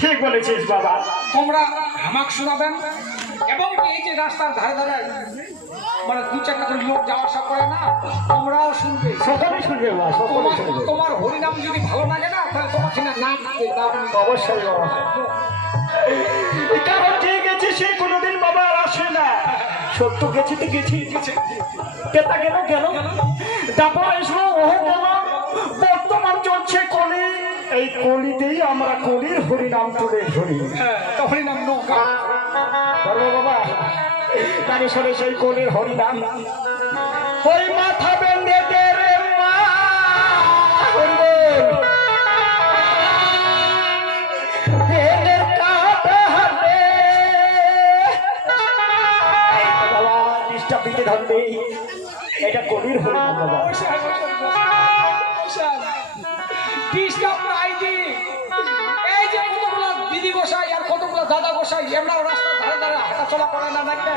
ঠিক বলেছিস বাবা। তোমরা আমাকে শোনাবেন এবং এই যে রাস্তার ধারে ধারে মানে দু চারটা করে লোক যাওয়া আসা করে না, তোমরাও শুনবে। সকলে শুনবে বাবা, সকলে শুনবে। তোমার হরিনাম যদি ভালো লাগে না তাহলে তোমার কিনা নাম অবশ্যই বাবা। কারণ যে গেছে সে কোনোদিন বাবা আর আসে না। সত্য গেছে তো গেছি, কেতা গেল গেল, তারপর এসলো ও গেল। বর্তমান চলছে কলি, এই কলিতেই আমরা কলির হরিনাম তুলে ধরি। হরিনাম নৌকা ধরো বাবা, কানে সরে সেই কলির হরিনাম। ওই মাথা বেঁধে দে রে মা, হরিবল। বেলের কাঁটা হাতে বাবা ডিস্টার্ব দিতে ধরবে। এটা কলির হরিনাম বাবা। এই যে কতগুলো দিদি গোসাই আর কতগুলো দাদা গোসাই এমরাও রাস্তার ধারে ধারে হাঁটা চলা করে না নাকি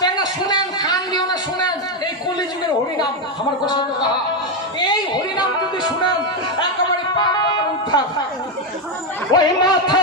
তেমনা শুনেন, খান দিও না শুনেন এই কলিযুগের হরিনাম আমার গোসাই তো কাহা। এই হরিনাম যদি শুনেন একেবারে উদ্ধার। ওই মাথা